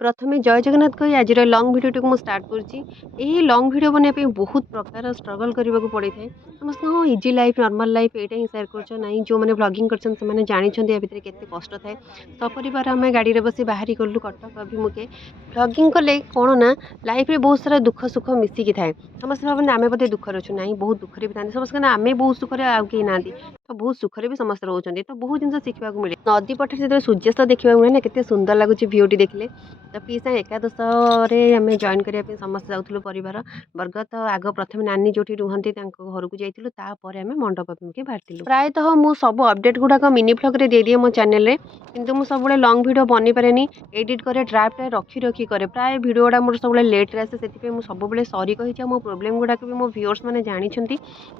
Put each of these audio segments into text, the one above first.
प्रथमे जय जगन्नाथ कही आज लंग भिडियो को स्टार्ट करुँची लंग भिडियो बनवाई बहुत प्रकार स्ट्रगल करने को पड़े थे समस्त हाँ इजी लाइफ नॉर्मल लाइफ यहाँ ही सेयार कर नहीं जो मैंने ब्लॉगिंग कर जानते भितर केते कष्ट थाए सपरिवार आम गाड़ी में बस बाहरी गलु कटक अभिमुखे ब्लॉगिंग कले कौन ना लाइफ में बहुत सारा दुख सुख मिसिकी थाए समस्त भावना आम बोधे दुखर अच्छु ना बहुत दुखरे भी था समस्त आम बहुत सुखरे आउ कहीं ना तो बहुत सुखरे भी समस्त रोचे तो बहुत जिन शिखा मिले नदी पटे जो सूर्यास्त देखा मिले ना केते सुंदर लगुच भ्यूटी देखले तो पीसा एकादश आम जॉइन करने समस्त जाऊँ परिवार वर्ग तो आग प्रथम नानी जो रुहति घर को जापर आम मंडप अभिमुखे बाहर प्रायतः मुझ सब अपडेट गुड़ाक मिनी ब्लॉग रे दे दिए मो चैनल रे किंतु मुझे सब लंग वीडियो बनी पारे एडिट करे ड्राफ्ट रखी रखी करे प्राय वीडियो गुड़ा मोर सब लेट आसे से मुझे सॉरी कही मो प्रोब्लेम गुड़ाक भी मो व्यूअर्स मैंने जानते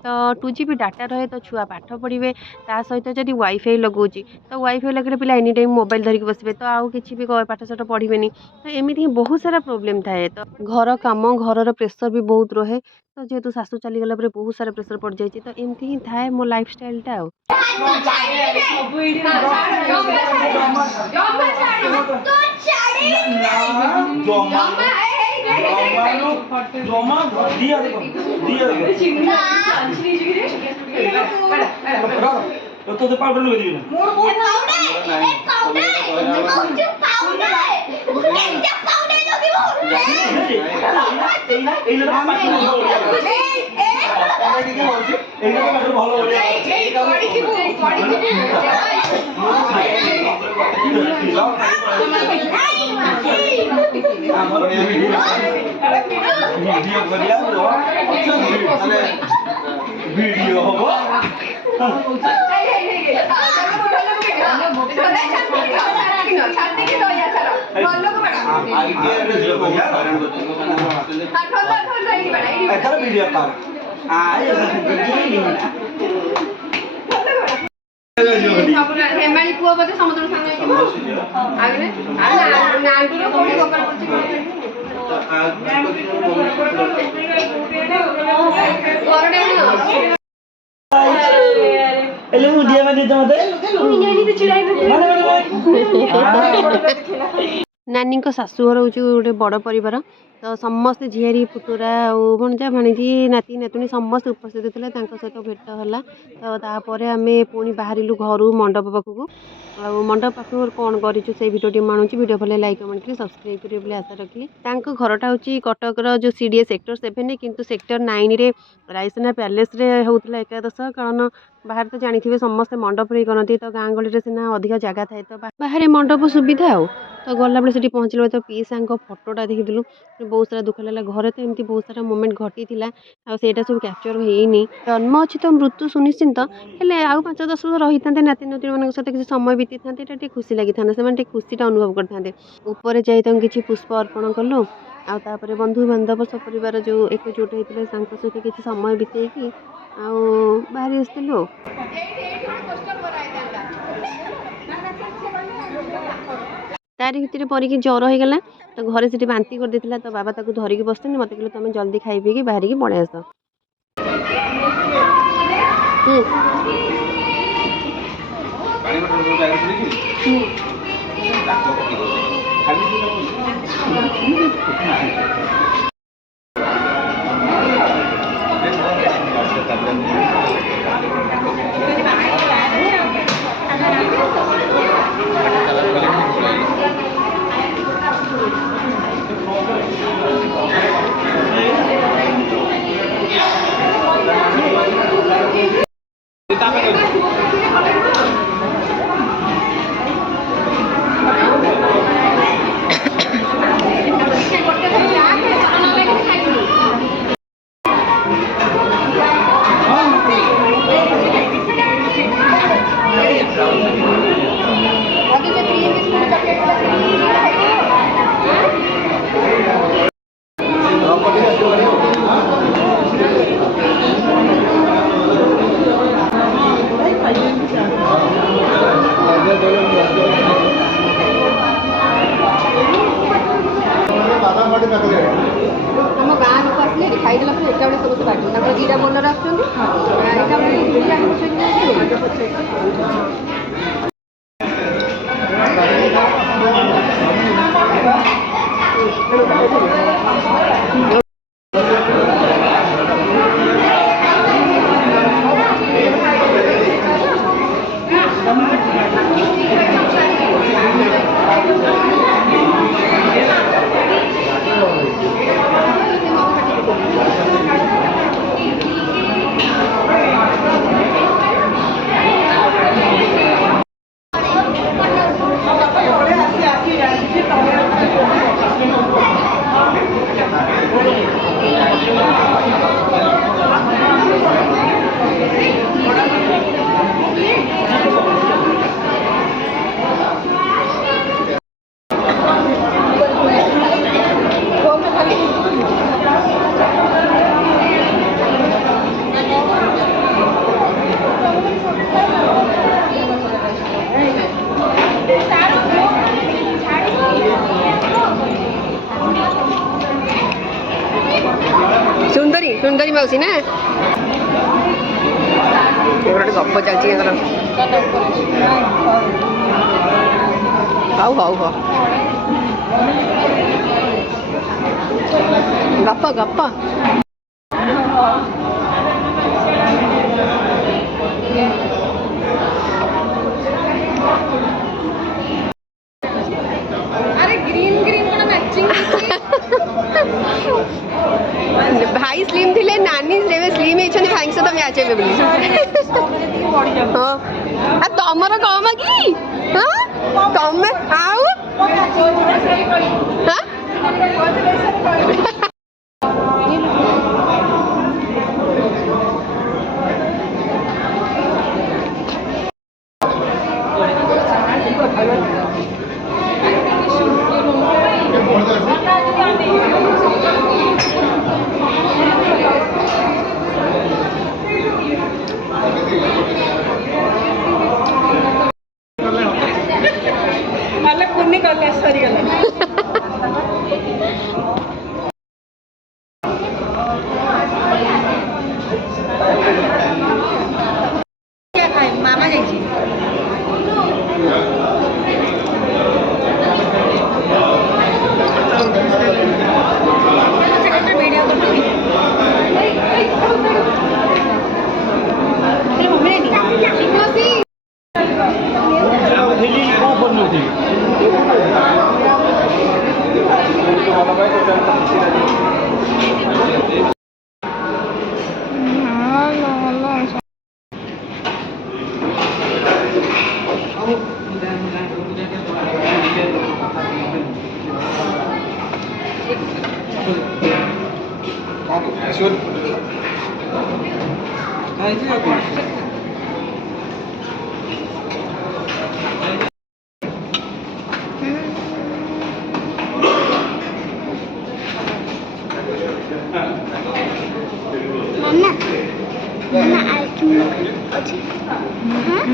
तो 2GB डाटा रहे तो छुआ पाठ पढ़े ता सहित जदि वाईफाई लगौची तो वाईफाई लगे पिला एनी टाइम मोबाइल धरिक बसबे तो आउ किसी भी पाठशाठ पढ़े तो एमती ही बहुत सारा प्रोब्लेम थाए तो घर कम घर प्रेसर भी बहुत रहे तो जेहेतु शाशु चलीगला बहुत सारा प्रेसर पड़ जाए तो एमती ही थाए मो लाइफ स्टाइल टा तो तो पाउडर लगा दियो मोर पाउडर वीडियो हेमाली पुआ बोधे समुद्र संगे नानी शाशुघर हूँ गोटे बड़ परिवार तो समस्त झीआरी पुतुरा भणजा भाणीजी नाती नातुणी समस्त उपस्थित थे सहित भेट है तो तापर आम पुणी बाहर घर मंडप पाखक मंडप पाखक कौन करूँ से भिडियो मानुची भिडियो भले लाइक कमेंट कर सब्सक्राइब करेंगे आशा रखिली घरटा हूँ कटकर जो सीडीए सेक्टर 7 किंतु सेक्टर 9 रे रायसेना पैलेस रे होता एकादश कारण बाहर तो जानते समस्ते मंडप रे करती तो गाँ गहली सीना अधिक जगह थाए तो बाहर मंडप सुविधा तो गला बेले पहुँचल तो पीसा फटोटा देखी बहुत सारा दुख लगा घरे तो एमती बहुत सारा मोमेंट घटी आटा सब कैप्चर होनी जन्म अच्छी तो मृत्यु सुनिश्चित हेल्ले आउ 5-10 वर्ष रही था नाती नाती मान सहित किसी समय बीती था खुशी लगी था से खुशीटा अनुभव करते ऊपर जाए किसी पुष्प अर्पण कलु आपर बंधु बांधव सपरिवार जो एकजुट होते सहित किसी समय बीतई बाहरी आसलु तारी भितर पड़िकी ज्वर हो गला तो घरे से बांती कर देथिला तो बाबा ताकू धरिकी बसते मत कहले तुम जल्दी खाई पी बाहर की पड़े आस आम गाँव लोक आसले खाईदेला पर एका बेले समस्त बाटी दुईटा बोलर आसुच्च ସୁନ୍ଦରୀ ମାଉସୀ ନା ଗୋଟେ ଗପ ଚାଲିଛି ହଉ ହଉ ହଉ ଗପ ଗପ भाई स्लिम थे नानी स्लिम होती भाई सहित मैच हे बोली हाँ तुमर कम कि तमें आउ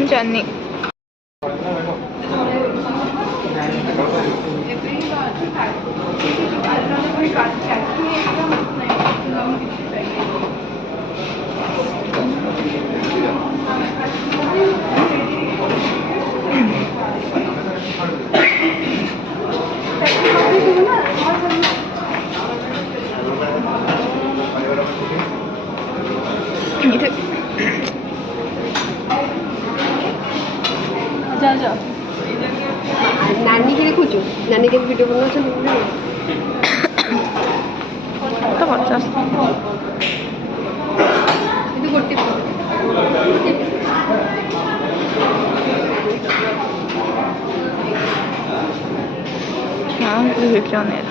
जानी नानी की देखुचु नानी के वीडियो बनाउछ तो 50 ಇದು ಗೊಟ್ಟಿ हाँ ये क्यों नहीं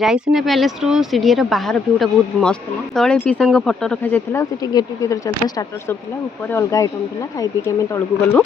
रायसीना पैलेस रु सीढ़ीर बाहर भ्यूटा बहुत मस्त था तले पीसा फोटो रखा जाता गेट टुगेदर चलता स्टार्टर सब था ऊपर अलग आइटम था खाई पी आम तलू गलु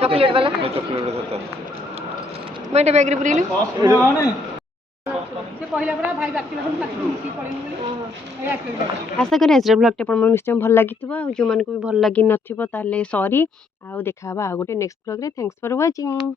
चॉकलेट वाला मैं एटा बैग रे पुरेलु आशा करी आज ब्लॉग टे निश्चय भल लगी जो मानक भी भल लगी नथिबो ताले सॉरी आउ देखा आ गोटे नेक्स्ट ब्लॉग रे थैंक्स फॉर वाचिंग।